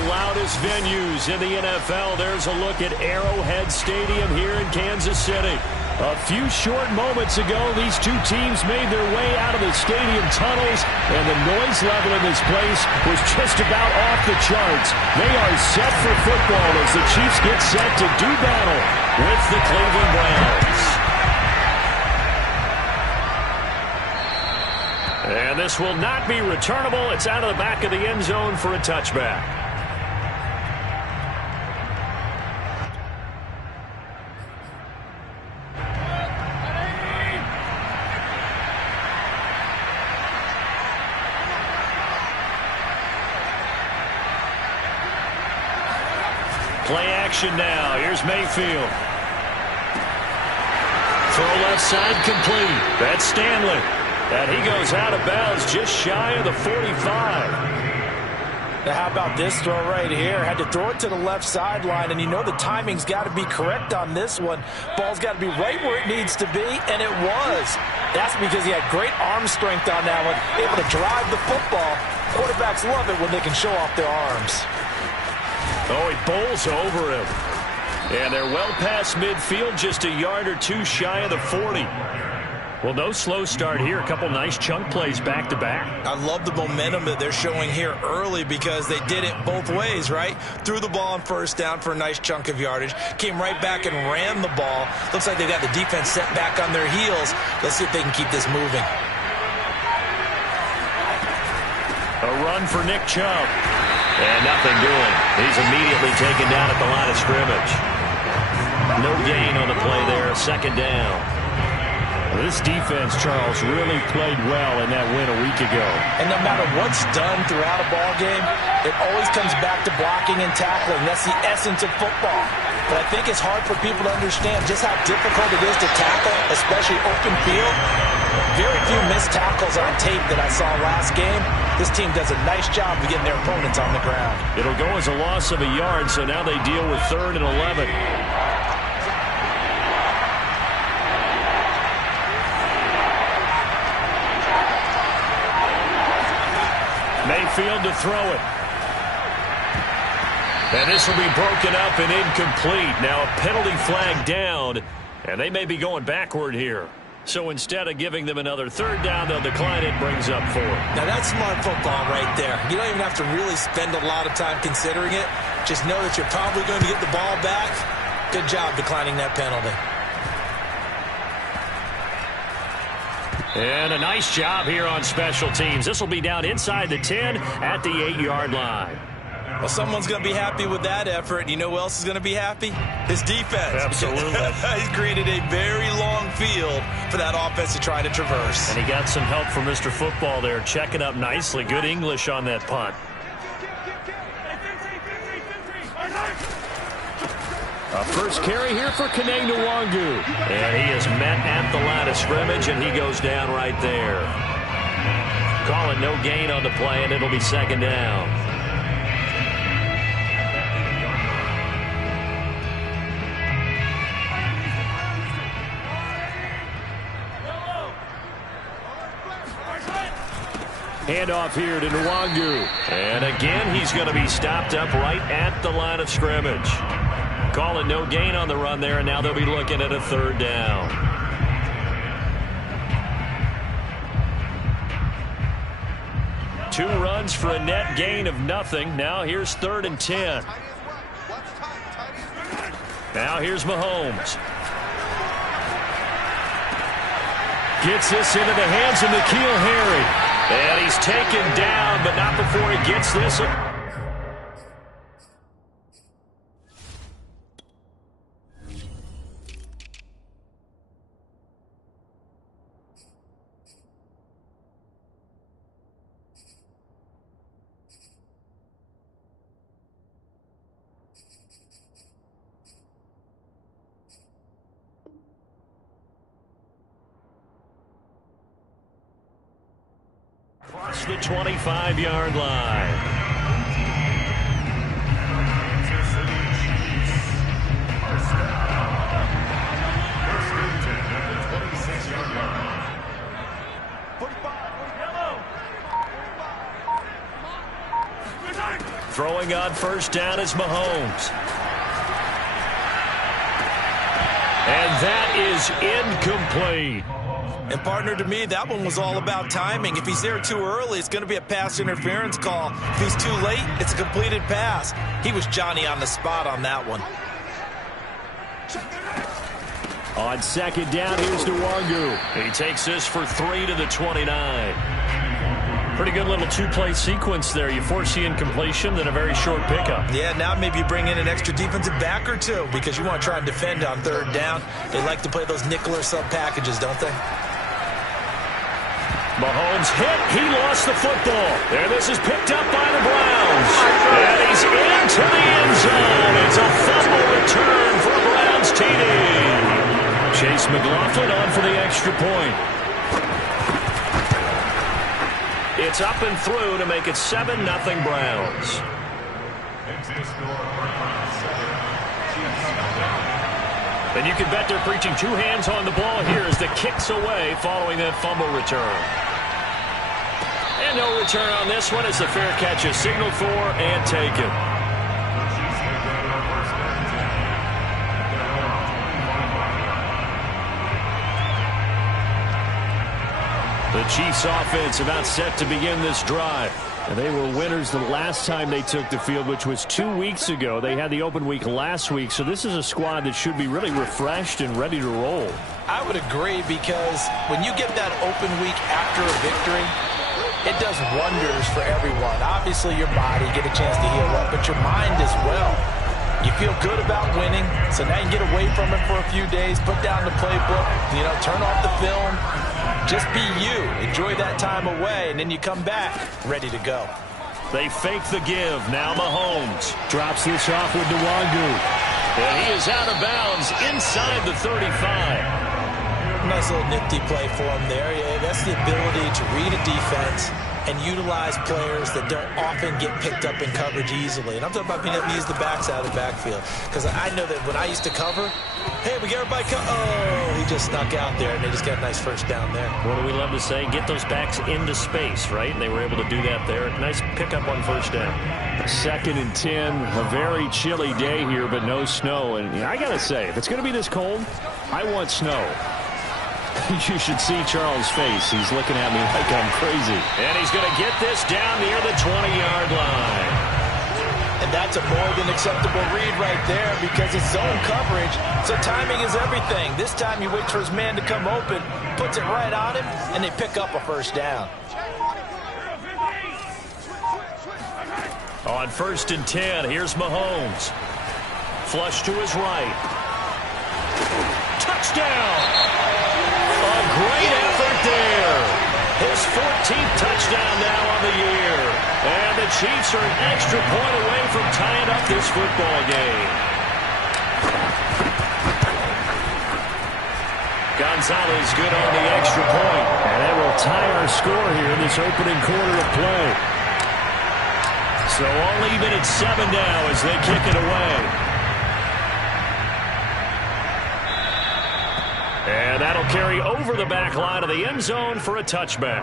the loudest venues in the NFL. There's a look at Arrowhead Stadium here in Kansas City. A few short moments ago, these two teams made their way out of the stadium tunnels, and the noise level in this place was just about off the charts. They are set for football as the Chiefs get set to do battle with the Cleveland Browns. And this will not be returnable. It's out of the back of the end zone for a touchback. Play action now. Here's Mayfield. Throw left side complete. That's Stanley. And he goes out of bounds just shy of the 45. Now how about this throw right here? Had to throw it to the left sideline, and you know the timing's got to be correct on this one. Ball's got to be right where it needs to be, and it was. That's because he had great arm strength on that one, able to drive the football. Quarterbacks love it when they can show off their arms. Oh, he bowls over him. And they're well past midfield, just a yard or two shy of the 40. Well, no slow start here. A couple nice chunk plays back-to-back. I love the momentum that they're showing here early because they did it both ways, right? Threw the ball on first down for a nice chunk of yardage. Came right back and ran the ball. Looks like they've got the defense set back on their heels. Let's see if they can keep this moving. A run for Nick Chubb. And nothing doing. He's immediately taken down at the line of scrimmage. No gain on the play there. Second down. This defense, Charles, really played well in that win a week ago. And no matter what's done throughout a ball game, it always comes back to blocking and tackling. That's the essence of football. But I think it's hard for people to understand just how difficult it is to tackle, especially open field. Very few missed tackles on tape that I saw last game. This team does a nice job of getting their opponents on the ground. It'll go as a loss of a yard, so now they deal with 3rd and 11. Mayfield to throw it. And this will be broken up and incomplete. Now a penalty flag down, and they may be going backward here. So instead of giving them another 3rd down, they'll decline it, brings up 4. Now that's smart football right there. You don't even have to really spend a lot of time considering it. Just know that you're probably going to get the ball back. Good job declining that penalty. And a nice job here on special teams. This will be down inside the 10 at the 8-yard line. Well, someone's going to be happy with that effort. You know who else is going to be happy? His defense. Absolutely. He's created a very long field for that offense to try to traverse. And he got some help from Mr. Football there, checking up nicely. Good English on that punt. A first carry here for Kene Nwangu. And he is met at the line of scrimmage, and he goes down right there. Call it no gain on the play, and it'll be 2nd down. Handoff here to Nwangu. And again, he's going to be stopped up right at the line of scrimmage. Call it no gain on the run there, and now they'll be looking at a 3rd down. Two runs for a net gain of nothing. Now here's 3rd and 10. Now here's Mahomes. Gets this into the hands of N'Keal Harry. And he's taken down, but not before he gets this. Across the 25-yard line. Throwing on first down is Mahomes. And that is incomplete. And, partner, to me, that one was all about timing. If he's there too early, it's going to be a pass interference call. If he's too late, it's a completed pass. He was Johnny on the spot on that one. On second down, here's Nwangu. He takes this for 3 to the 29. Pretty good little two-play sequence there. You force the incompletion, then a very short pickup. Yeah, now maybe you bring in an extra defensive back or two because you want to try and defend on third down. They like to play those nickel or sub packages, don't they? Mahomes hit. He lost the football. And this is picked up by the Browns. And he's into the end zone. It's a fumble return for a Browns TD. Chase McLaughlin on for the extra point. It's up and through to make it 7-0 Browns. And you can bet they're preaching two hands on the ball here as the kick's away following that fumble return. And no return on this one as the fair catch is signaled for and taken. The Chiefs offense about set to begin this drive. And they were winners the last time they took the field, which was 2 weeks ago. They had the open week last week, so this is a squad that should be really refreshed and ready to roll. I would agree because when you get that open week after a victory, it does wonders for everyone. Obviously, your body get a chance to heal up, but your mind as well. You feel good about winning, so now you get away from it for a few days, put down the playbook, turn off the film. Just be you. Enjoy that time away, and then you come back ready to go. They fake the give. Now Mahomes drops this off with Nwangu. And he is out of bounds inside the 35. Nice little nifty play for him there. Yeah, that's the ability to read a defense and utilize players that don't often get picked up in coverage easily. And I'm talking about being able to use the backs out of the backfield. Because I know that when I used to cover, hey, we got everybody oh, he just snuck out there, and they just got a nice first down there. What do we love to say? Get those backs into space, right? And they were able to do that there. Nice pickup on first down. 2nd and 10, a very chilly day here, but no snow. And I got to say, if it's going to be this cold, I want snow. You should see Charles' face. He's looking at me like I'm crazy. And he's going to get this down near the 20-yard line. And that's a more than acceptable read right there because it's zone coverage, so timing is everything. This time he waits for his man to come open, puts it right on him, and they pick up a first down. On 1st and 10, here's Mahomes. Flush to his right. Touchdown! A great effort there. His 14th touchdown now on the year. And the Chiefs are an extra point away from tying up this football game. Gonzalez good on the extra point. And that will tie our score here in this opening quarter of play. So all even at 7 now as they kick it away. And that'll carry over the back line of the end zone for a touchback.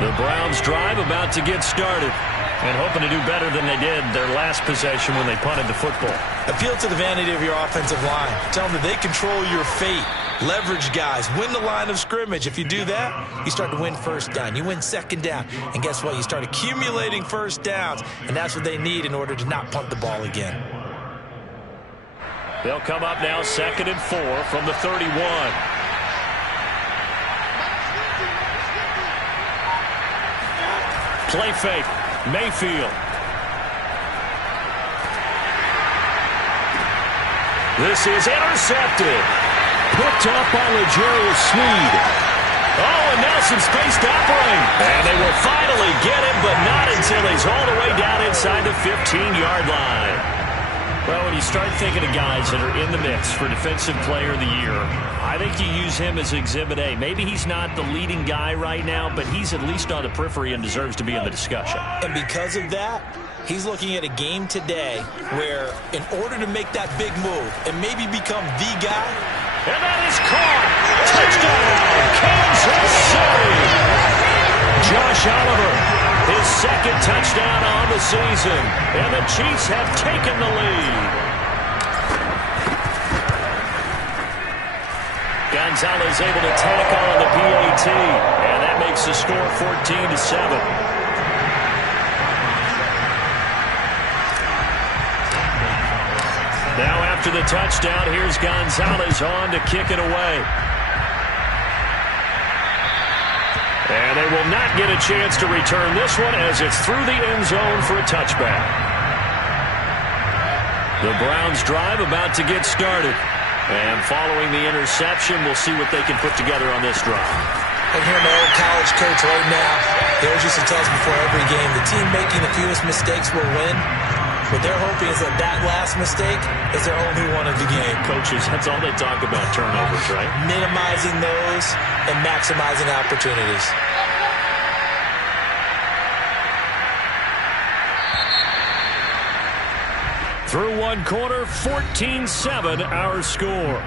The Browns drive about to get started and hoping to do better than they did their last possession when they punted the football. Appeal to the vanity of your offensive line. Tell them that they control your fate. Leverage guys. Win the line of scrimmage. If you do that, you start to win first down. You win second down. And guess what? You start accumulating first downs. And that's what they need in order to not punt the ball again. They'll come up now 2nd and 4 from the 31. Play fake. Mayfield. This is intercepted. Picked up by L'Jarius Sneed. Oh, and now some space to operate. And they will finally get him, but not until he's all the way down inside the 15-yard line. Well, when you start thinking of guys that are in the mix for Defensive Player of the Year, I think you use him as Exhibit A. Maybe he's not the leading guy right now, but he's at least on the periphery and deserves to be in the discussion. And because of that, he's looking at a game today where in order to make that big move and maybe become the guy, And that is caught. Touchdown, Kansas City. Josh Oliver, his second touchdown on the season. And the Chiefs have taken the lead. Gonzalez able to tack on the PAT. And that makes the score 14-7. Now after the touchdown, here's Gonzalez on to kick it away. And they will not get a chance to return this one as it's through the end zone for a touchback. The Browns drive about to get started. And following the interception, we'll see what they can put together on this drive. I'm hearing my old college coach right now. He always used to tell us before every game, the team making the fewest mistakes will win. What they're hoping is that last mistake is their only one of the game. Coaches, that's all they talk about, turnovers, right? Minimizing those and maximizing opportunities. Through one quarter, 14-7 our score.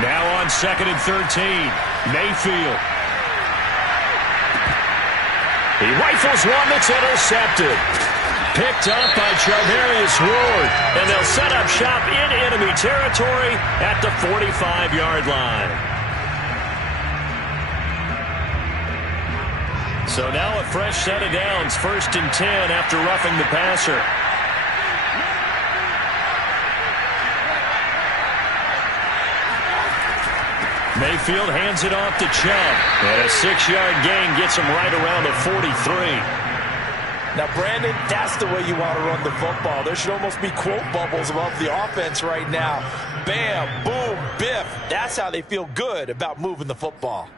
Now on 2nd and 13, Mayfield. He rifles one that's intercepted. Picked up by Charvarius Ward. And they'll set up shop in enemy territory at the 45-yard line. So now a fresh set of downs. 1st and 10 after roughing the passer. Mayfield hands it off to Chubb. And a 6-yard gain gets him right around the 43. Now, Brandon, that's the way you want to run the football. There should almost be quote bubbles above the offense right now. Bam, boom, biff. That's how they feel good about moving the football.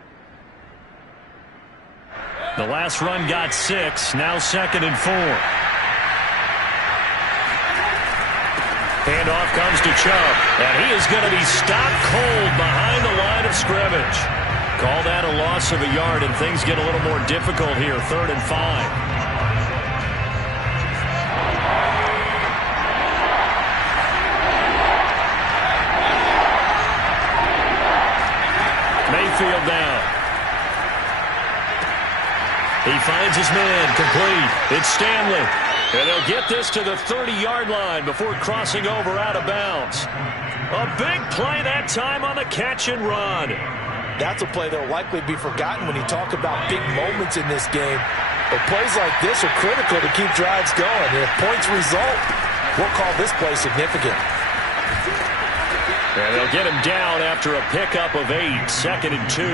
The last run got 6. Now 2nd and 4. Handoff comes to Chubb, and he is going to be stopped cold behind the line of scrimmage. Call that a loss of a yard, and things get a little more difficult here. 3rd and 5. Mayfield down. He finds his man, complete. It's Stanley. And they'll get this to the 30-yard line before crossing over out of bounds. A big play that time on the catch and run. That's a play that will likely be forgotten when you talk about big moments in this game. But plays like this are critical to keep drives going. And if points result, we'll call this play significant. And they'll get him down after a pickup of 8, 2nd and 2.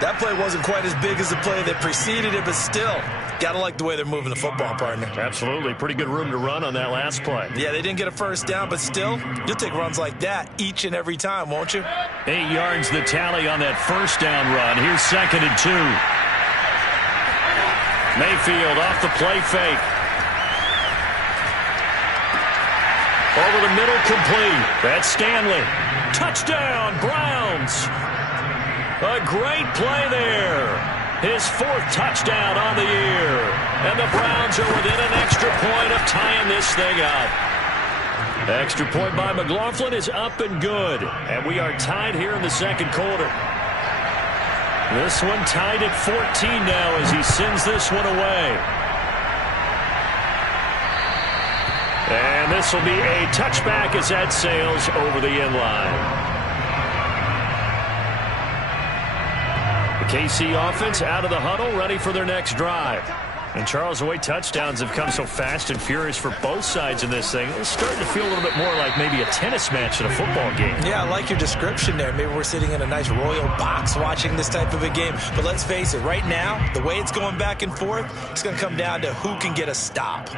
That play wasn't quite as big as the play that preceded it, but still, got to like the way they're moving the football, partner. Absolutely. Pretty good room to run on that last play. Yeah, they didn't get a first down, but still, you'll take runs like that each and every time, won't you? 8 yards the tally on that first down run. Here's 2nd and 2. Mayfield off the play fake. Over the middle, complete. That's Stanley. Touchdown, Browns. A great play there. His 4th touchdown on the year. And the Browns are within an extra point of tying this thing up. Extra point by McLaughlin is up and good. And we are tied here in the 2nd quarter. This one tied at 14 now as he sends this one away. And this will be a touchback as that sails over the end line. KC offense out of the huddle, ready for their next drive. And Charles, the way touchdowns have come so fast and furious for both sides in this thing, it's starting to feel a little bit more like maybe a tennis match in a football game. Yeah, I like your description there. Maybe we're sitting in a nice royal box watching this type of a game. But let's face it, right now, the way it's going back and forth, it's going to come down to who can get a stop.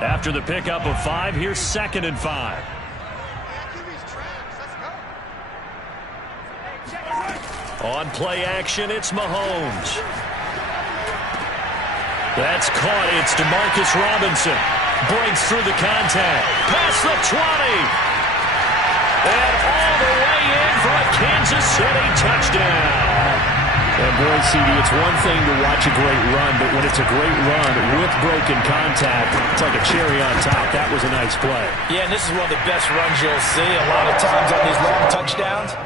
After the pickup of 5, here's 2nd and 5. On play action, it's Mahomes. That's caught. It's Demarcus Robinson. Breaks through the contact. Past the 20. And all the way in for a Kansas City touchdown. And boy, CD, it's one thing to watch a great run, but when it's a great run with broken contact, it's like a cherry on top. That was a nice play. Yeah, and this is one of the best runs you'll see. A lot of times on these long touchdowns,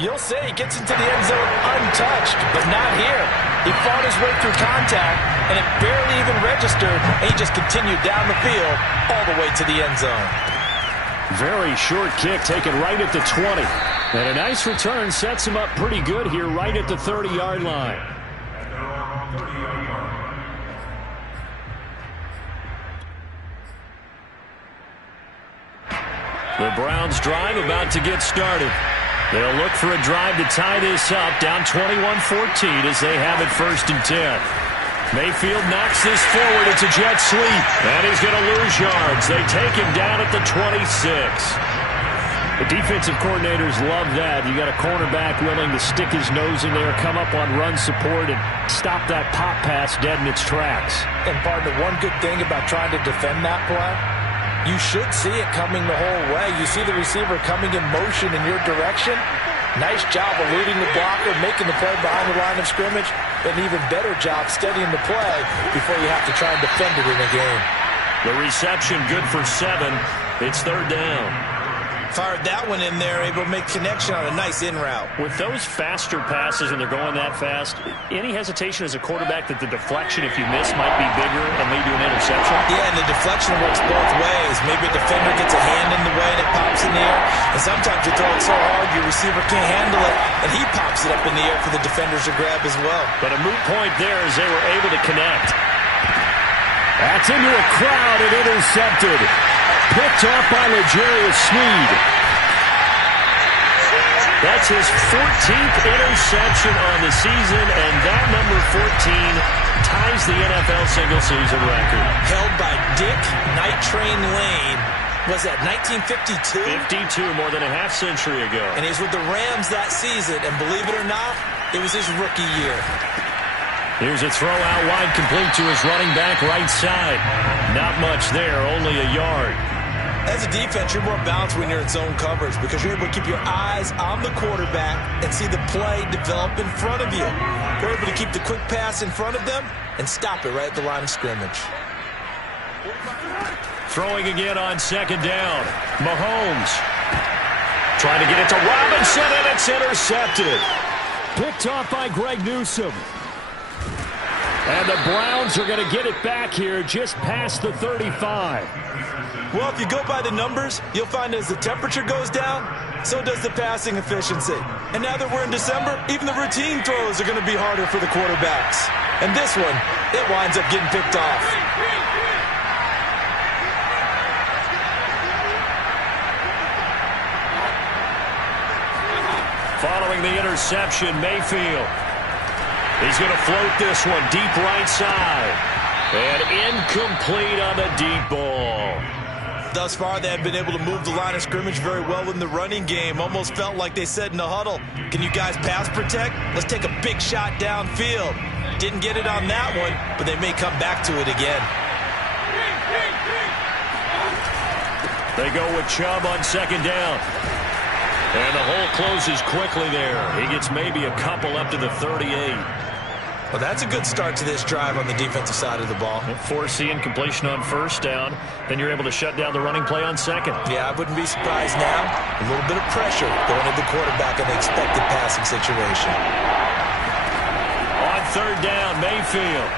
you'll see he gets into the end zone untouched, but not here. He fought his way through contact, and it barely even registered, and he just continued down the field all the way to the end zone. Very short kick taken right at the 20. And a nice return sets him up pretty good here right at the 30-yard line. The Browns drive about to get started. They'll look for a drive to tie this up, down 21-14 as they have it 1st and 10. Mayfield knocks this forward. It's a jet sweep, and he's going to lose yards. They take him down at the 26. The defensive coordinators love that. You got a cornerback willing to stick his nose in there, come up on run support, and stop that pop pass dead in its tracks. And partner, one good thing about trying to defend that play, you should see it coming the whole way. You see the receiver coming in motion in your direction. Nice job eluding the blocker, making the play behind the line of scrimmage. An even better job steadying the play before you have to try and defend it in a game. The reception good for 7. It's 3rd down. Fired that one in there, able to make connection on a nice in route. With those faster passes and they're going that fast, any hesitation as a quarterback that the deflection, if you miss, might be bigger and lead to an interception? Yeah, and the deflection works both ways. Maybe a defender gets a hand in the way and it pops in the air. And sometimes you throw it so hard your receiver can't handle it, and he pops it up in the air for the defenders to grab as well. But a moot point there as they were able to connect. That's into a crowd and intercepted. Picked off by L'Jarius Sneed. That's his 14th interception on the season, and that number 14 ties the NFL single-season record. Held by Dick Night Train Lane. Was that 1952? 52, more than a half-century ago. And he's with the Rams that season, and believe it or not, it was his rookie year. Here's a throw out wide, complete to his running back right side. Not much there, only a yard. As a defense, you're more balanced when you're in zone coverage because you're able to keep your eyes on the quarterback and see the play develop in front of you. You're able to keep the quick pass in front of them and stop it right at the line of scrimmage. Throwing again on 2nd down. Mahomes trying to get it to Robinson, and it's intercepted. Picked off by Greg Newsome. And the Browns are going to get it back here just past the 35. Well, if you go by the numbers, you'll find as the temperature goes down, so does the passing efficiency. And now that we're in December, even the routine throws are going to be harder for the quarterbacks. And this one, it winds up getting picked off. Following the interception, Mayfield. He's going to float this one deep right side. And incomplete on the deep ball. Thus far, they have been able to move the line of scrimmage very well in the running game. Almost felt like they said in the huddle, can you guys pass protect? Let's take a big shot downfield. Didn't get it on that one, but they may come back to it again. They go with Chubb on 2nd down. And the hole closes quickly there. He gets maybe a couple up to the 38. Well, that's a good start to this drive on the defensive side of the ball. Force the incompletion on 1st down. Then you're able to shut down the running play on 2nd. Yeah, I wouldn't be surprised now. A little bit of pressure going at the quarterback in the expected passing situation. On 3rd down, Mayfield.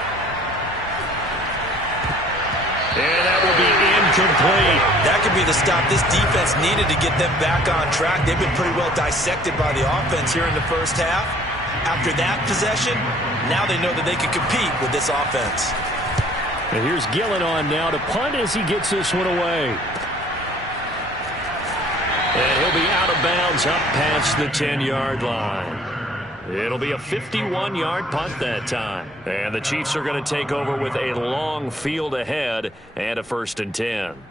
And that will be incomplete. That could be the stop this defense needed to get them back on track. They've been pretty well dissected by the offense here in the 1st half. After that possession, now they know that they can compete with this offense. And here's Gillen on now to punt as he gets this one away. And he'll be out of bounds up past the 10-yard line. It'll be a 51-yard punt that time. And the Chiefs are going to take over with a long field ahead and a 1st and 10.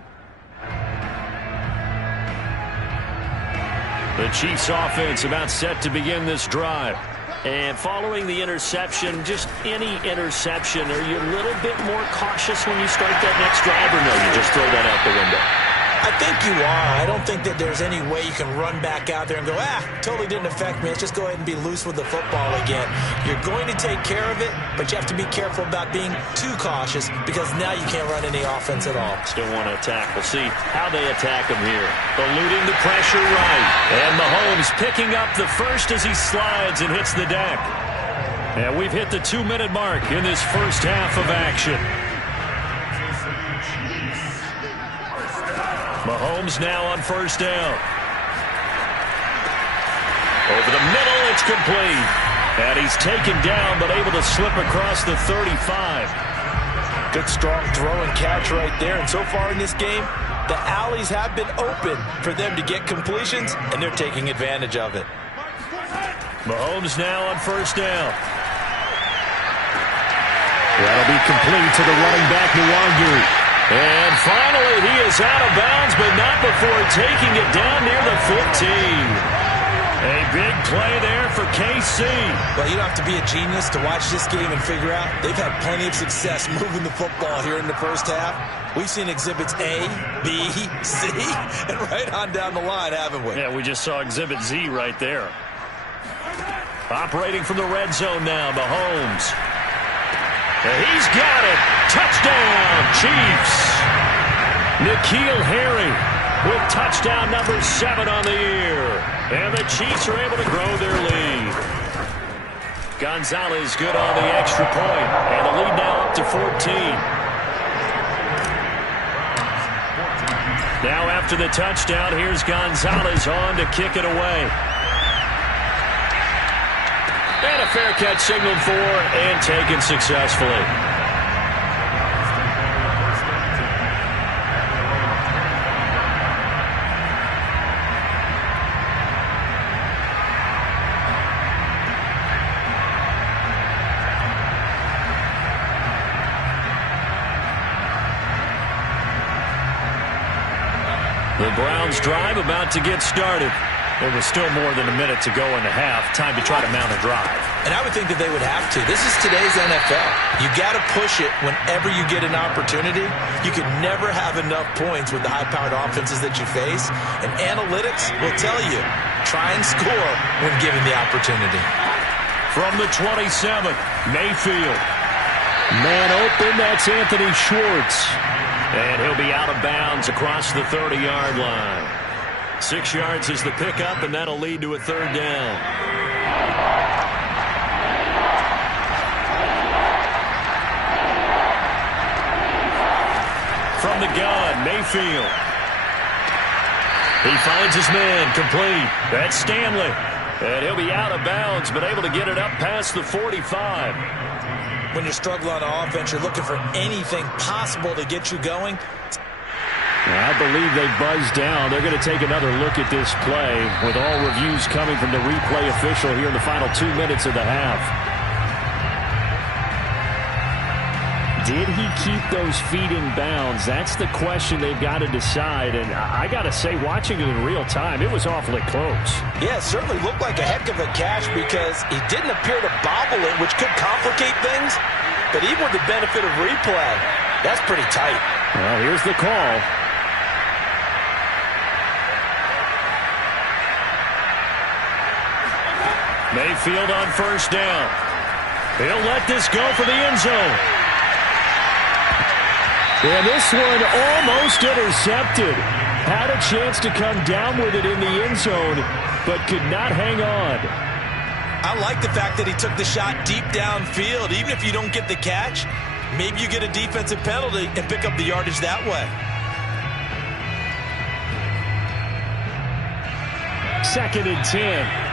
The Chiefs offense about set to begin this drive. And following the interception, just any interception, are you a little bit more cautious when you start that next drive, or no, you just throw that out the window? I think you are. I don't think that there's any way you can run back out there and go, totally didn't affect me. Let's just go ahead and be loose with the football again. You're going to take care of it, but you have to be careful about being too cautious because now you can't run any offense at all. Still want to attack. We'll see how they attack him here. Eluding the pressure right. And Mahomes picking up the first as he slides and hits the deck. And we've hit the 2-minute mark in this first half of action. Mahomes now on first down. Over the middle, it's complete. And he's taken down, but able to slip across the 35. Good, strong throw and catch right there. And so far in this game, the alleys have been open for them to get completions, and they're taking advantage of it. Mahomes now on first down. That'll be complete to the running back, Nwangu. And finally, he is out of bounds, but not before taking it down near the 15. A big play there for KC. Well, you don't have to be a genius to watch this game and figure out they've had plenty of success moving the football here in the first half. We've seen exhibits A, B, C, and right on down the line, haven't we? Yeah, we just saw exhibit Z right there. Operating from the red zone now, Mahomes. And he's got it. Touchdown, Chiefs. N'Keal Harry with touchdown number 7 on the year. And the Chiefs are able to grow their lead. Gonzalez good on the extra point. And the lead now up to 14. Now after the touchdown, here's Gonzalez on to kick it away. And a fair catch signaled for and taken successfully. The Browns drive about to get started. There was still more than a minute to go in the half. Time to try to mount a drive. And I would think that they would have to. This is today's NFL. You got to push it whenever you get an opportunity. You can never have enough points with the high-powered offenses that you face. And analytics will tell you, try and score when given the opportunity. From the 27th, Mayfield. Man open, that's Anthony Schwartz. And he'll be out of bounds across the 30-yard line. 6 yards is the pickup, and that'll lead to a third down. From the gun, Mayfield. He finds his man, complete. That's Stanley. And he'll be out of bounds, but able to get it up past the 45. When you struggle on offense, you're looking for anything possible to get you going. I believe they buzzed down. They're going to take another look at this play with all reviews coming from the replay official here in the final 2 minutes of the half. Did he keep those feet in bounds? That's the question they've got to decide. And I got to say, watching it in real time, it was awfully close. Yeah, it certainly looked like a heck of a catch because he didn't appear to bobble it, which could complicate things. But even with the benefit of replay, that's pretty tight. Well, here's the call. Mayfield on first down. He'll let this go for the end zone. And this one almost intercepted. Had a chance to come down with it in the end zone, but could not hang on. I like the fact that he took the shot deep downfield. Even if you don't get the catch, maybe you get a defensive penalty and pick up the yardage that way. Second and 10.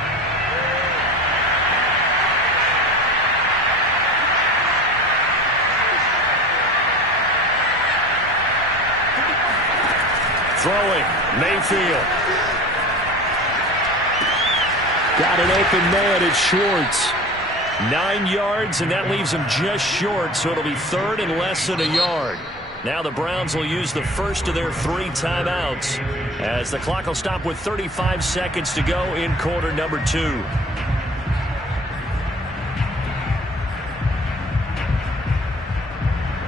Throwing, Mayfield. Got an open man at Schwartz. 9 yards, and that leaves him just short, so it'll be third and less than a yard. Now the Browns will use the first of their 3 timeouts as the clock will stop with 35 seconds to go in quarter number 2.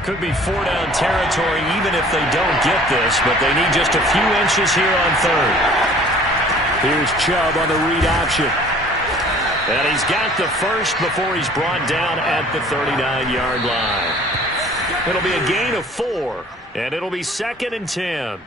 Could be 4-down territory even if they don't get this, but they need just a few inches here on third. Here's Chubb on the read option. And he's got the first before he's brought down at the 39-yard line. It'll be a gain of 4, and it'll be 2nd and 10.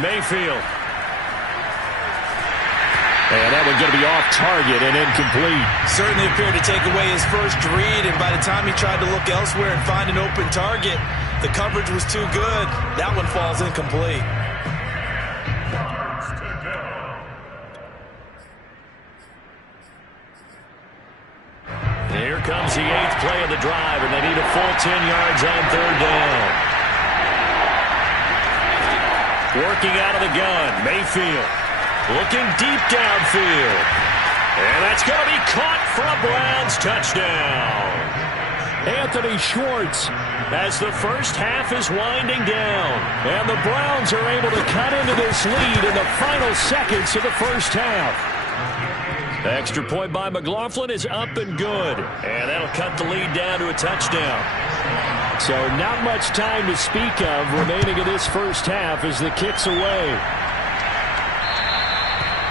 Mayfield. And that one's going to be off target and incomplete. Certainly appeared to take away his first read, and by the time he tried to look elsewhere and find an open target, the coverage was too good. That one falls incomplete. Here comes the 8th play of the drive, and they need a full 10 yards on third down. Working out of the gun, Mayfield looking deep downfield. And that's going to be caught for a Browns touchdown. Anthony Schwartz as the first half is winding down. And the Browns are able to cut into this lead in the final seconds of the first half. The extra point by McLaughlin is up and good. And that'll cut the lead down to a touchdown. So not much time to speak of remaining in this first half as the kick's away.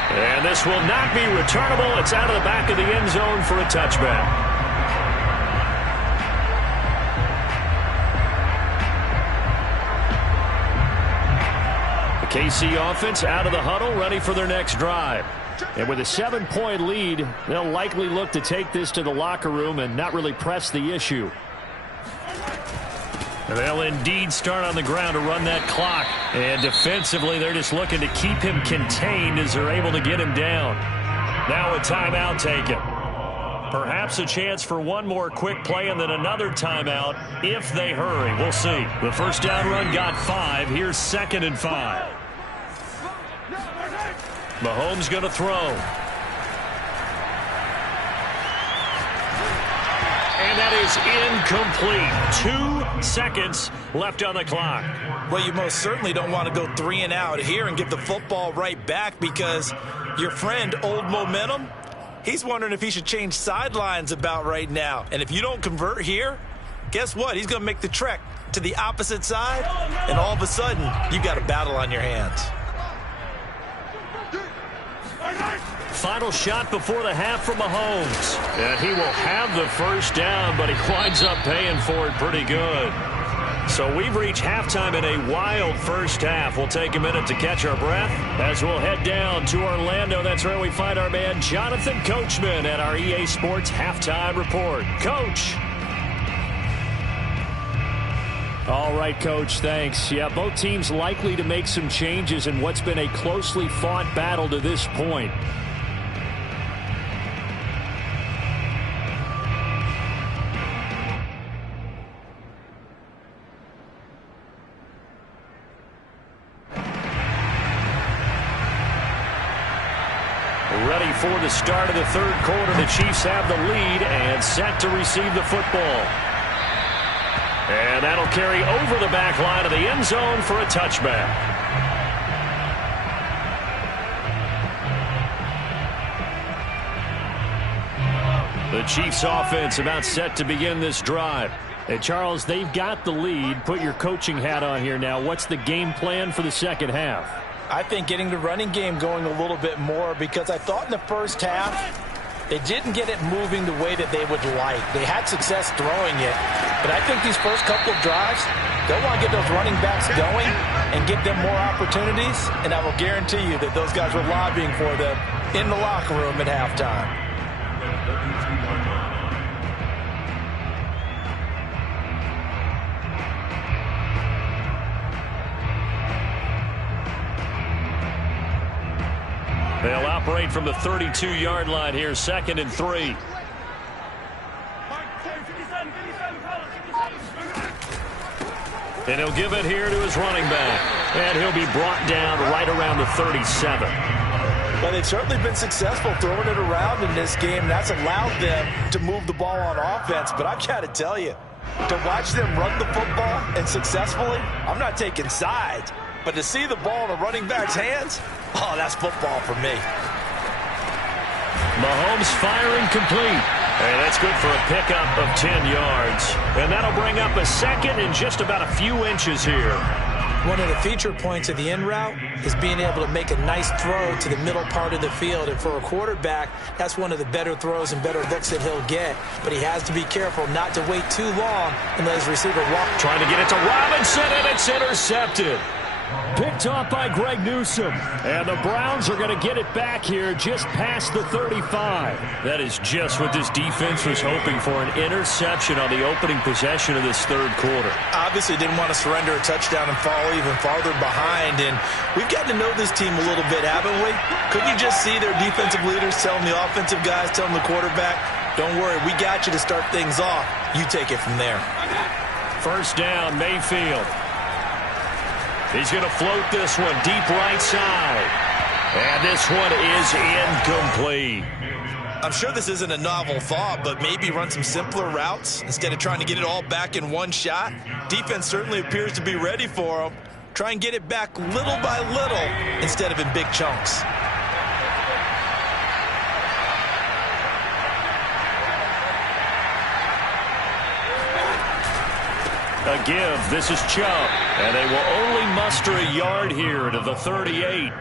And this will not be returnable. It's out of the back of the end zone for a touchback. The KC offense out of the huddle, ready for their next drive. And with a 7-point lead, they'll likely look to take this to the locker room and not really press the issue. They'll indeed start on the ground to run that clock. And defensively, they're just looking to keep him contained as they're able to get him down. Now a timeout taken. Perhaps a chance for one more quick play and then another timeout if they hurry. We'll see. The first down run got 5. Here's 2nd and 5. Mahomes going to throw. And that is incomplete. 2 seconds left on the clock. Well, you most certainly don't want to go 3 and out here and give the football right back, because your friend, Old Momentum, he's wondering if he should change sidelines about right now. And if you don't convert here, guess what? He's going to make the trek to the opposite side, and all of a sudden, you've got a battle on your hands. Final shot before the half from Mahomes. And he will have the first down, but he winds up paying for it pretty good. So we've reached halftime in a wild first half. We'll take a minute to catch our breath as we'll head down to Orlando. That's where we find our man Jonathan Coachman at our EA Sports Halftime Report. Coach. All right, Coach, thanks. Yeah, both teams likely to make some changes in what's been a closely fought battle to this point. Ready for the start of the third quarter. The Chiefs have the lead and set to receive the football. And that'll carry over the back line of the end zone for a touchback. The Chiefs offense about set to begin this drive. Hey, Charles, they've got the lead. Put your coaching hat on here now. What's the game plan for the second half? I think getting the running game going a little bit more, because I thought in the first half they didn't get it moving the way that they would like. They had success throwing it, but I think these first couple of drives, they'll want to get those running backs going and give them more opportunities, and I will guarantee you that those guys were lobbying for them in the locker room at halftime. They'll operate from the 32-yard line here, 2nd and 3. And he'll give it here to his running back. And he'll be brought down right around the 37. Well, they've certainly been successful throwing it around in this game. That's allowed them to move the ball on offense. But I've got to tell you, to watch them run the football and successfully, I'm not taking sides. But to see the ball in a running back's hands, oh, that's football for me. Mahomes firing complete. And that's good for a pickup of 10 yards. And that'll bring up a 2nd and just about a few inches here. One of the feature points of the in route is being able to make a nice throw to the middle part of the field. And for a quarterback, that's one of the better throws and better looks that he'll get. But he has to be careful not to wait too long and let his receiver walk. Trying to get it to Robinson, and it's intercepted. Picked off by Greg Newsome. And the Browns are going to get it back here just past the 35. That is just what this defense was hoping for, an interception on the opening possession of this 3rd quarter. Obviously didn't want to surrender a touchdown and fall even farther behind. And we've gotten to know this team a little bit, haven't we? Couldn't you just see their defensive leaders telling the offensive guys, telling the quarterback, don't worry, we got you to start things off. You take it from there. 1st down, Mayfield. He's going to float this one deep right side. And this one is incomplete. I'm sure this isn't a novel thought, but maybe run some simpler routes instead of trying to get it all back in one shot. Defense certainly appears to be ready for him. Try and get it back little by little instead of in big chunks. A give. This is Chubb. And they will only muster a yard here to the 38.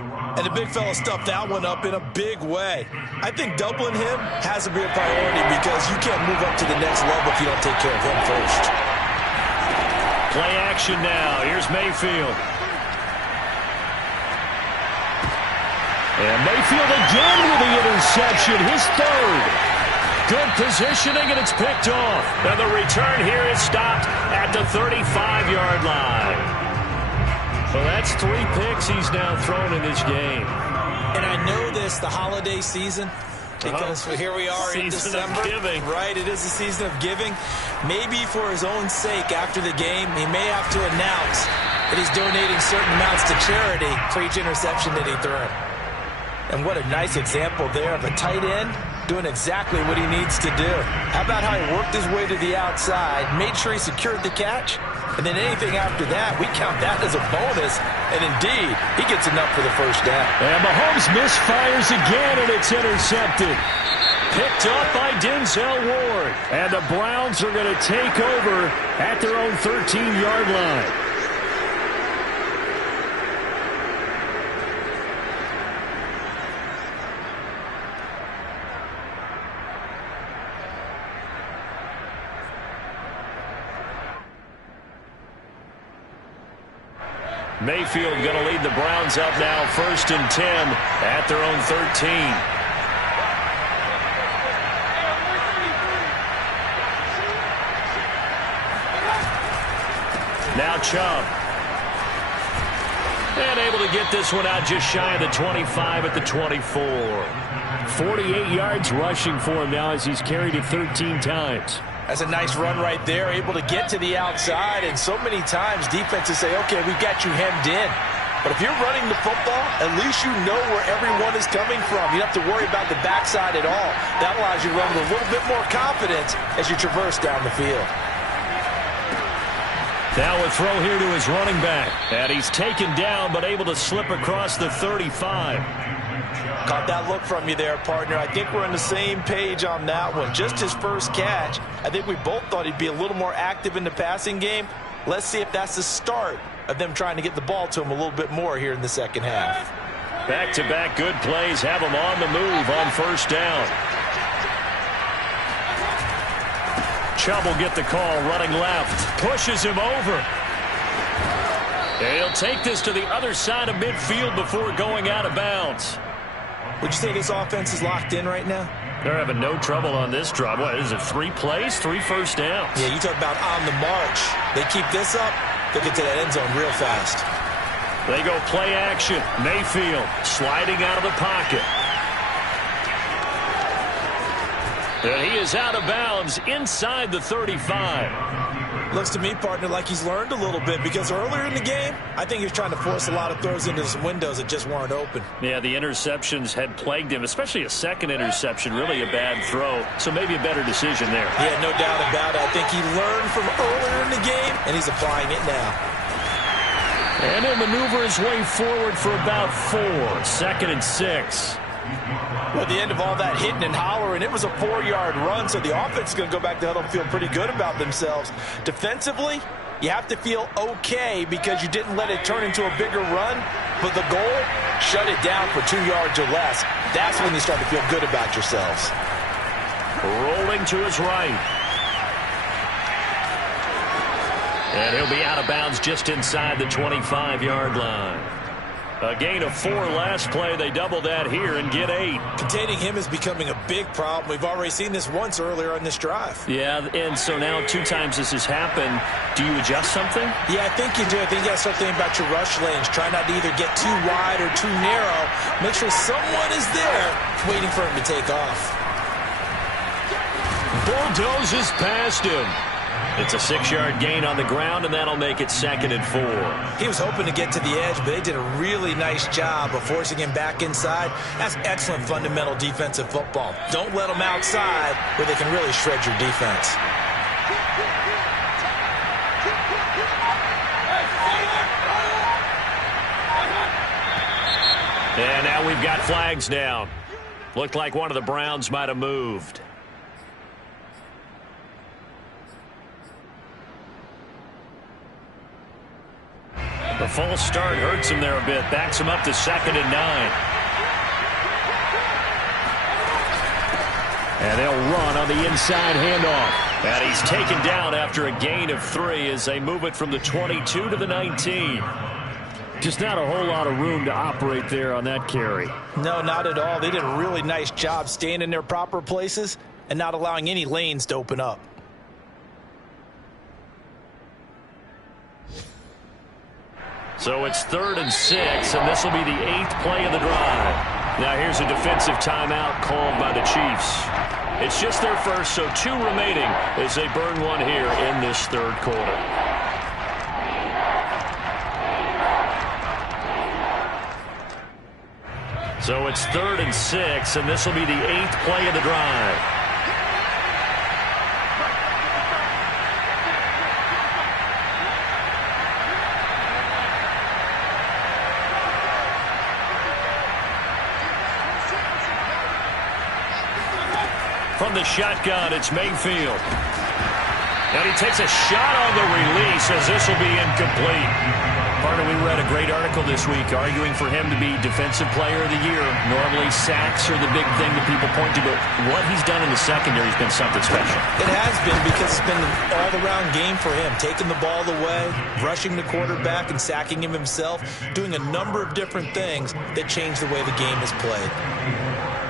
And the big fella stuffed that one up in a big way. I think doubling him has to be a priority because you can't move up to the next level if you don't take care of him first. Play action now. Here's Mayfield. And Mayfield again with the interception. His 3rd. Good positioning, and it's picked off. And the return here is stopped at the 35-yard line. So that's 3 picks he's now thrown in this game. And I know this, the holiday season, because here we are in December. Of giving. Right, it is a season of giving. Maybe for his own sake after the game, he may have to announce that he's donating certain amounts to charity for each interception that he threw. And what a nice example there of a tight end doing exactly what he needs to do. How about how he worked his way to the outside, made sure he secured the catch, and then anything after that, we count that as a bonus. And indeed, he gets enough for the 1st down. And Mahomes misfires again, and it's intercepted. Picked up by Denzel Ward. And the Browns are going to take over at their own 13-yard line. Mayfield going to lead the Browns up now, 1st and 10 at their own 13. Now Chubb. And able to get this one out just shy of the 25 at the 24. 48 yards rushing for him now as he's carried it 13 times. That's a nice run right there, able to get to the outside. And so many times defenses say, okay, we got you hemmed in. But if you're running the football, at least you know where everyone is coming from. You don't have to worry about the backside at all. That allows you to run with a little bit more confidence as you traverse down the field. Now a throw here to his running back. And he's taken down but able to slip across the 35. Caught that look from you there, partner. I think we're on the same page on that one. Just his first catch. I think we both thought he'd be a little more active in the passing game. Let's see if that's the start of them trying to get the ball to him a little bit more here in the 2nd half. Back-to-back good plays have him on the move on 1st down. Chubb will get the call, running left. Pushes him over. And he'll take this to the other side of midfield before going out of bounds. Would you say this offense is locked in right now? They're having no trouble on this drive. What is it, 3 plays, 3 first downs? Yeah, you talk about on the march. They keep this up, they'll get to that end zone real fast. They go play action. Mayfield sliding out of the pocket. And he is out of bounds inside the 35. Looks to me, partner, like he's learned a little bit, because earlier in the game, I think he was trying to force a lot of throws into some windows that just weren't open. Yeah, the interceptions had plagued him, especially a second interception, really a bad throw. So maybe a better decision there. Yeah, no doubt about it. I think he learned from earlier in the game, and he's applying it now. And he'll maneuver his way forward for about 4. 2nd and 6. At the end of all that hitting and hollering, it was a 4-yard run, so the offense is going to go back to huddle and feel pretty good about themselves. Defensively, you have to feel okay because you didn't let it turn into a bigger run, but the goal, shut it down for 2 yards or less. That's when you start to feel good about yourselves. Rolling to his right. And he'll be out of bounds just inside the 25-yard line. A gain of 4 last play. They double that here and get 8. Containing him is becoming a big problem. We've already seen this once earlier on this drive. Yeah, and so now 2 times this has happened. Do you adjust something? Yeah, I think you do. I think you got to start thinking about your rush lanes. Try not to either get too wide or too narrow. Make sure someone is there waiting for him to take off. Bulldozes past him. It's a 6-yard gain on the ground, and that'll make it 2nd and 4. He was hoping to get to the edge, but they did a really nice job of forcing him back inside. That's excellent fundamental defensive football. Don't let them outside where they can really shred your defense. And now we've got flags down. Looked like one of the Browns might have moved. The false start hurts him there a bit. Backs him up to 2nd and 9. And they'll run on the inside handoff. And he's taken down after a gain of 3 as they move it from the 22 to the 19. Just not a whole lot of room to operate there on that carry. No, not at all. They did a really nice job staying in their proper places and not allowing any lanes to open up. So it's 3rd and 6, and this will be the 8th play of the drive. Now here's a defensive timeout called by the Chiefs. It's just their first, so 2 remaining as they burn one here in this 3rd quarter. So it's 3rd and 6, and this will be the 8th play of the drive. From the shotgun, it's Mayfield. And he takes a shot on the release as this will be incomplete. Partner, we read a great article this week arguing for him to be Defensive Player of the Year. Normally, sacks are the big thing that people point to, but what he's done in the secondary has been something special. It has been, because it's been an all-around game for him. Taking the ball away, rushing the quarterback, and sacking him himself. Doing a number of different things that change the way the game is played.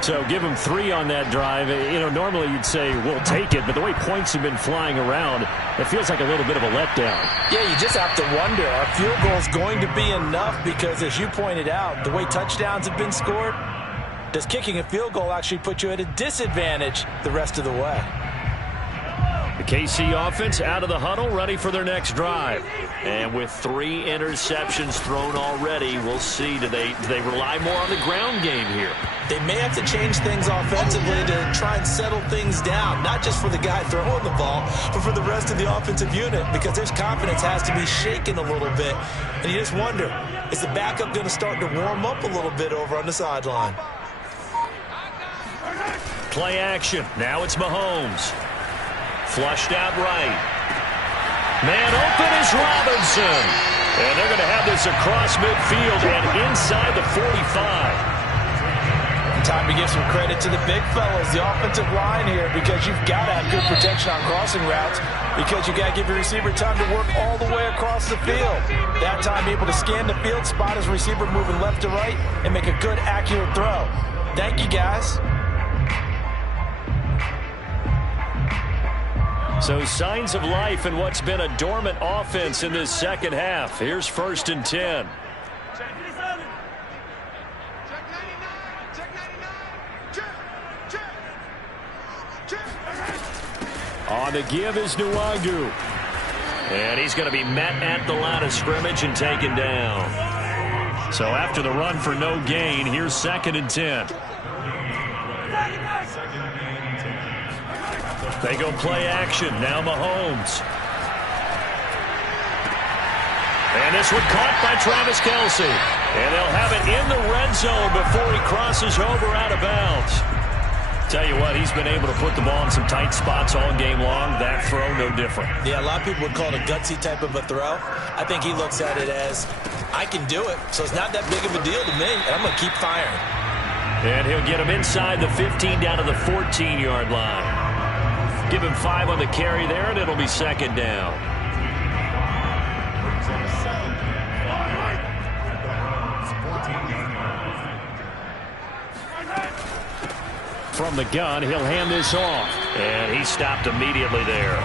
So give him 3 on that drive. You know, normally you'd say, we'll take it, but the way points have been flying around, it feels like a little bit of a letdown. Yeah, you just have to wonder, are field goals going to be enough? Because as you pointed out, the way touchdowns have been scored, does kicking a field goal actually put you at a disadvantage the rest of the way? The KC offense out of the huddle, ready for their next drive. And with 3 interceptions thrown already, we'll see, do they rely more on the ground game here? They may have to change things offensively to try and settle things down, not just for the guy throwing the ball, but for the rest of the offensive unit, because their confidence has to be shaken a little bit. And you just wonder, is the backup going to start to warm up a little bit over on the sideline? Play action. Now it's Mahomes. Flushed out right. Man open is Robinson. And they're going to have this across midfield and inside the 45. Time to give some credit to the big fellas, the offensive line here, because you've got to have good protection on crossing routes, because you got to give your receiver time to work all the way across the field. That time able to scan the field, spot his receiver moving left to right, and make a good, accurate throw. Thank you, guys. So signs of life in what's been a dormant offense in this second half. Here's 1st and 10. On the give is Nwangu. And he's going to be met at the line of scrimmage and taken down. So after the run for no gain, here's 2nd and 10. They go play action. Now Mahomes. And this one caught by Travis Kelce. And they'll have it in the red zone before he crosses over out of bounds. Tell you what, he's been able to put the ball in some tight spots all game long. That throw, no different. Yeah, a lot of people would call it a gutsy type of a throw. I think he looks at it as, I can do it, so it's not that big of a deal to me, and I'm going to keep firing. And he'll get him inside the 15 down to the 14-yard line. Give him 5 on the carry there, and it'll be 2nd down. From the gun, he'll hand this off. And he stopped immediately there.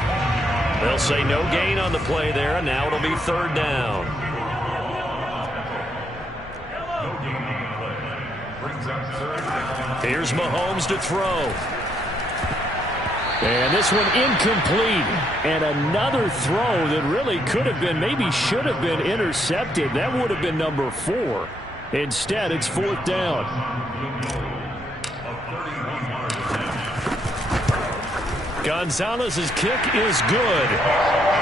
They'll say no gain on the play there, and now it'll be 3rd down. Here's Mahomes to throw. And this one incomplete. And another throw that really could have been, maybe should have been intercepted. That would have been number 4. Instead, it's 4th down. Gonzalez's kick is good.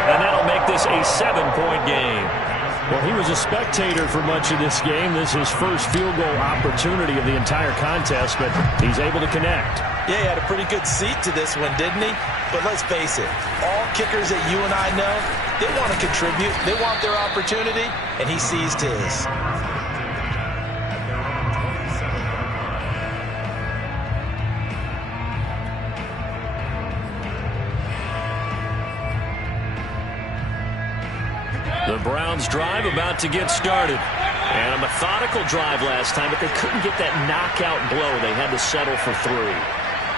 And that'll make this a 7-point game. Well, he was a spectator for much of this game. This is his first field goal opportunity of the entire contest, but he's able to connect. Yeah, he had a pretty good seat to this one, didn't he? But let's face it, all kickers that you and I know, they want to contribute. They want their opportunity, and he seized his. The Browns drive about to get started. And a methodical drive last time, but they couldn't get that knockout blow. They had to settle for 3.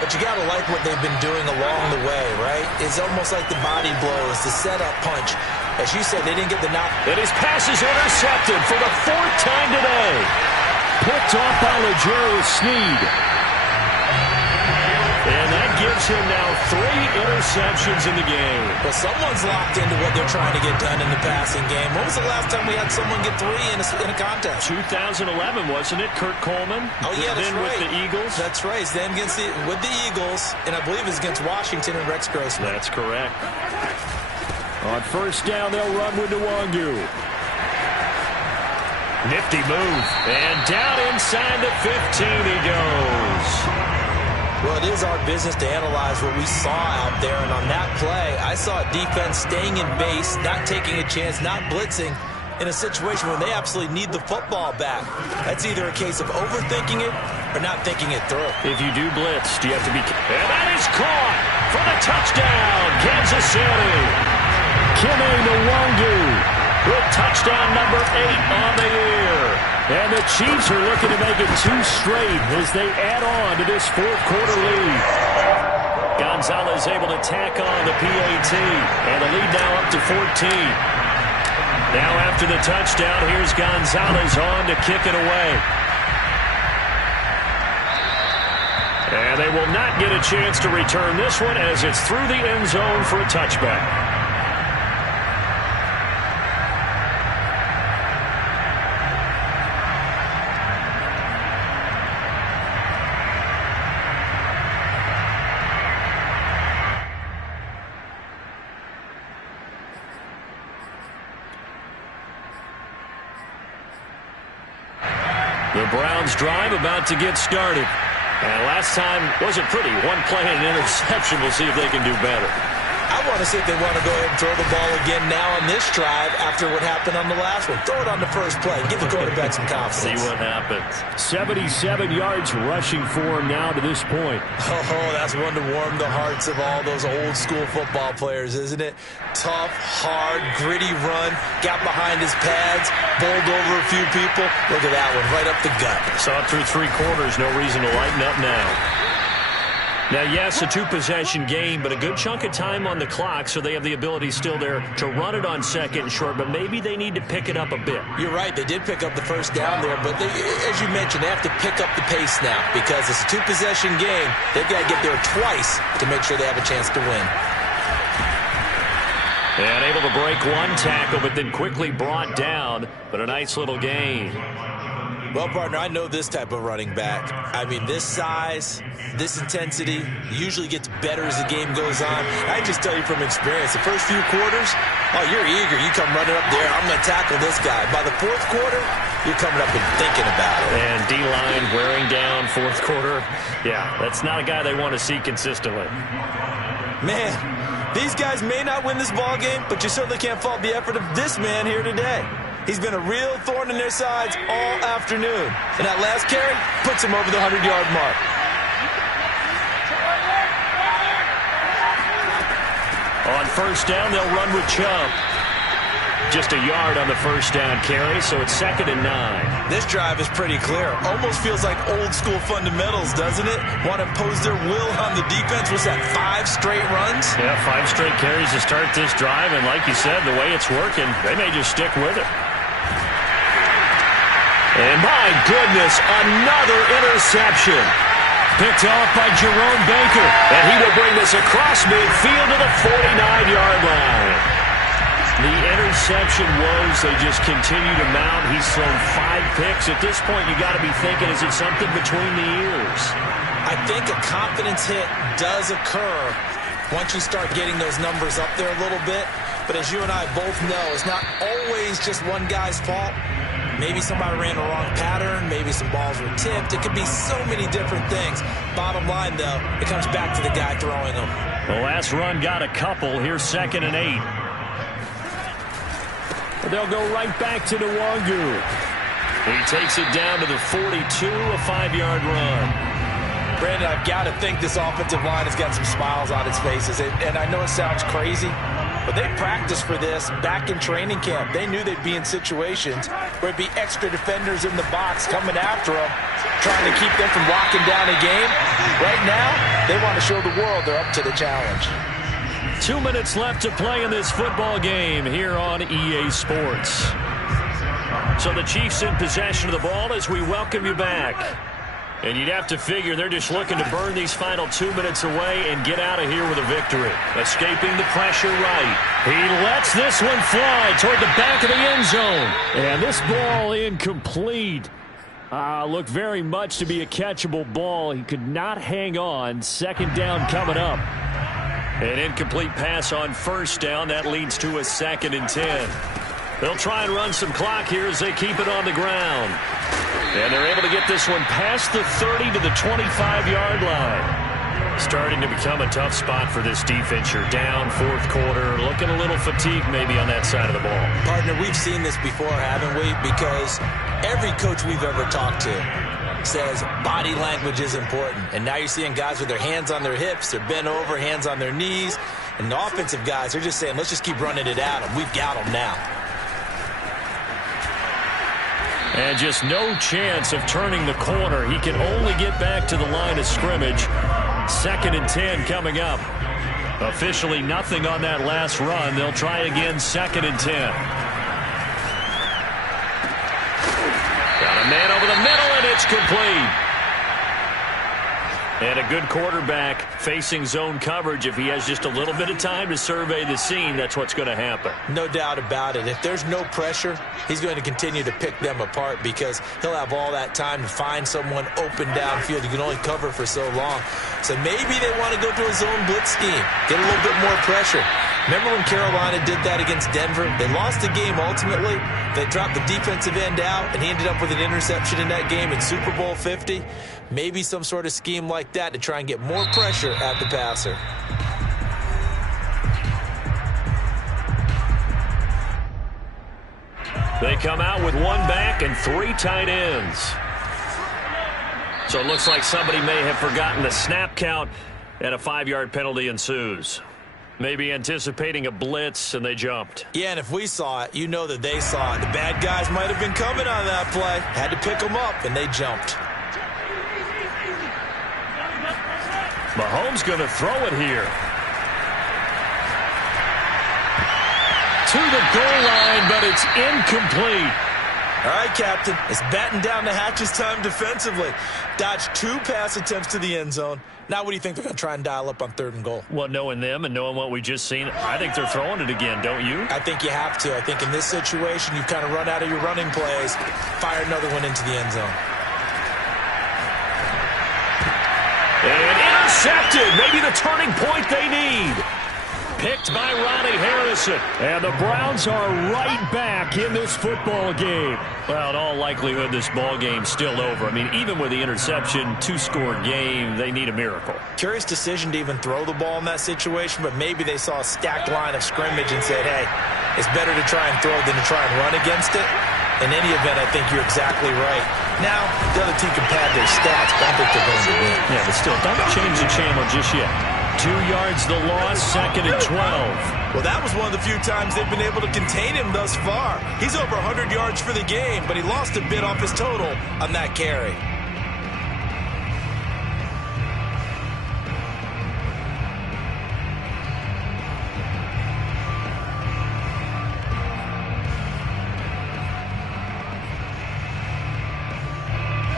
But you got to like what they've been doing along the way, right? It's almost like the body blows, the setup punch. As you said, they didn't get the knock. And his pass is intercepted for the 4th time today. Picked off by L'Jarius Sneed. And that gives him now 3 interceptions in the game. But someone's locked into what they're trying to get done in the passing game. When was the last time we had someone get 3 in a contest? 2011, wasn't it? Kurt Coleman? Oh, yeah, that's then right. with the Eagles? That's right. Then with the Eagles, and I believe it's against Washington and Rex Grossman. That's correct. On 1st down, they'll run with Nwangu. Nifty move. And down inside the 15 he goes. Well, it is our business to analyze what we saw out there, and on that play, I saw a defense staying in base, not taking a chance, not blitzing in a situation where they absolutely need the football back. That's either a case of overthinking it or not thinking it through. If you do blitz, do you have to be... And that is caught for the touchdown, Kansas City. Kene Nwangu with touchdown number 8 on the year. And the Chiefs are looking to make it 2 straight as they add on to this 4th quarter lead. Gonzalez able to tack on the PAT. And the lead now up to 14. Now after the touchdown, here's Gonzalez on to kick it away. And they will not get a chance to return this one as it's through the end zone for a touchback. The Browns drive about to get started. And last time wasn't pretty. 1 play and an interception. We'll see if they can do better. I want to see if they want to go ahead and throw the ball again now on this drive after what happened on the last one. Throw it on the first play. Give the quarterback some confidence. See what happens. 77 yards rushing for him now to this point. Oh, that's one to warm the hearts of all those old school football players, isn't it? Tough, hard, gritty run. Got behind his pads. Bowled over a few people. Look at that one, right up the gut. Saw it through 3 quarters. No reason to lighten up now. Now, yes, a two-possession game, but a good chunk of time on the clock, so they have the ability still there to run it on second and short, but maybe they need to pick it up a bit. You're right. They did pick up the first down there, but as you mentioned, they have to pick up the pace now because it's a two-possession game. They've got to get there twice to make sure they have a chance to win. And able to break one tackle, but then quickly brought down, but a nice little gain. Well, partner, I know this type of running back. I mean, this size, this intensity usually gets better as the game goes on. I just tell you from experience, the first few quarters, oh, you're eager. You come running up there, I'm going to tackle this guy. By the fourth quarter, you're coming up and thinking about it. And D-line wearing down fourth quarter. Yeah, that's not a guy they want to see consistently. Man, these guys may not win this ball game, but you certainly can't fault the effort of this man here today. He's been a real thorn in their sides all afternoon. And that last carry puts him over the 100-yard mark. On first down, they'll run with Chubb. Just a yard on the first down carry, so it's 2nd and 9. This drive is pretty clear. Almost feels like old-school fundamentals, doesn't it? Want to impose their will on the defense. What's that, 5 straight runs? Yeah, 5 straight carries to start this drive, and like you said, the way it's working, they may just stick with it. And my goodness, another interception. Picked off by Jerome Baker. And he will bring this across midfield to the 49-yard line. The interception woes, they just continue to mount. He's thrown 5 picks. At this point, you got to be thinking, is it something between the ears? I think a confidence hit does occur once you start getting those numbers up there a little bit. But as you and I both know, it's not always just one guy's fault. Maybe somebody ran the wrong pattern. Maybe some balls were tipped. It could be so many different things. Bottom line, though, it comes back to the guy throwing them. The last run got a couple. Here's 2nd and 8. They'll go right back to Nwangu. He takes it down to the 42, a 5-yard run. Brandon, I've got to think this offensive line has got some smiles on its faces. And I know it sounds crazy, but they practiced for this back in training camp. They knew they'd be in situations where it'd be extra defenders in the box coming after them, trying to keep them from locking down a game. Right now, they want to show the world they're up to the challenge. 2 minutes left to play in this football game here on EA Sports. So the Chiefs in possession of the ball as we welcome you back. And you'd have to figure they're just looking to burn these final 2 minutes away and get out of here with a victory. Escaping the pressure right. He lets this one fly toward the back of the end zone. And this ball incomplete. Looked very much to be a catchable ball. He could not hang on. 2nd down coming up. An incomplete pass on first down. That leads to a 2nd and 10. They'll try and run some clock here as they keep it on the ground. And they're able to get this one past the 30 to the 25-yard line. Starting to become a tough spot for this defense. You're down fourth quarter, looking a little fatigued maybe on that side of the ball. Partner, we've seen this before, haven't we? Because every coach we've ever talked to says body language is important. And now you're seeing guys with their hands on their hips, they're bent over, hands on their knees. And the offensive guys, they're just saying, let's just keep running it at them. We've got them now. And just no chance of turning the corner. He can only get back to the line of scrimmage. 2nd and 10 coming up. Officially nothing on that last run. They'll try again, 2nd and 10. Got a man over the middle, and it's complete. And a good quarterback facing zone coverage. If he has just a little bit of time to survey the scene, that's what's going to happen. No doubt about it. If there's no pressure, he's going to continue to pick them apart because he'll have all that time to find someone open downfield. You can only cover for so long. So maybe they want to go to a zone blitz scheme, get a little bit more pressure. Remember when Carolina did that against Denver? They lost the game ultimately. They dropped the defensive end out, and he ended up with an interception in that game in Super Bowl 50. Maybe some sort of scheme like that to try and get more pressure at the passer. They come out with one back and 3 tight ends. So it looks like somebody may have forgotten the snap count, and a 5-yard penalty ensues. Maybe anticipating a blitz, and they jumped. Yeah, and if we saw it, you know that they saw it. The bad guys might have been coming on that play. Had to pick them up, and they jumped. Mahomes going to throw it here. To the goal line, but it's incomplete. All right, Captain. It's batten down the hatches time defensively. Dodged 2 pass attempts to the end zone. Now what do you think they're going to try and dial up on 3rd and goal? Well, knowing them and knowing what we just seen, I think they're throwing it again, don't you? I think you have to. I think in this situation, you've kind of run out of your running plays. Fire another one into the end zone. And intercepted. Maybe the turning point they need. Picked by Ronnie Harrison. And the Browns are right back in this football game. Well, in all likelihood, this ball game's still over. I mean, even with the interception, 2-score game, they need a miracle. Curious decision to even throw the ball in that situation, but maybe they saw a stacked line of scrimmage and said, hey, it's better to try and throw than to try and run against it. In any event, I think you're exactly right. Now, the other team can pad their stats, but I think they're going to win. Yeah, but still, don't change the channel just yet. 2 yards the loss, 2nd and 12. Well, that was one of the few times they've been able to contain him thus far. He's over 100 yards for the game, but he lost a bit off his total on that carry.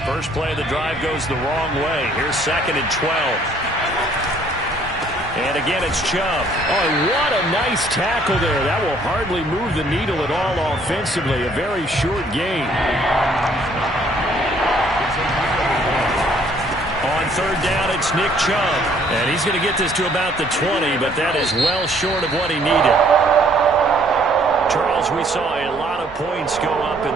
First play of the drive goes the wrong way. Here's 2nd and 12. And again, it's Chubb. Oh, what a nice tackle there. That will hardly move the needle at all offensively. A very short game. On 3rd down, it's Nick Chubb. And he's going to get this to about the 20, but that is well short of what he needed. Charles, we saw a lot of points go up in this.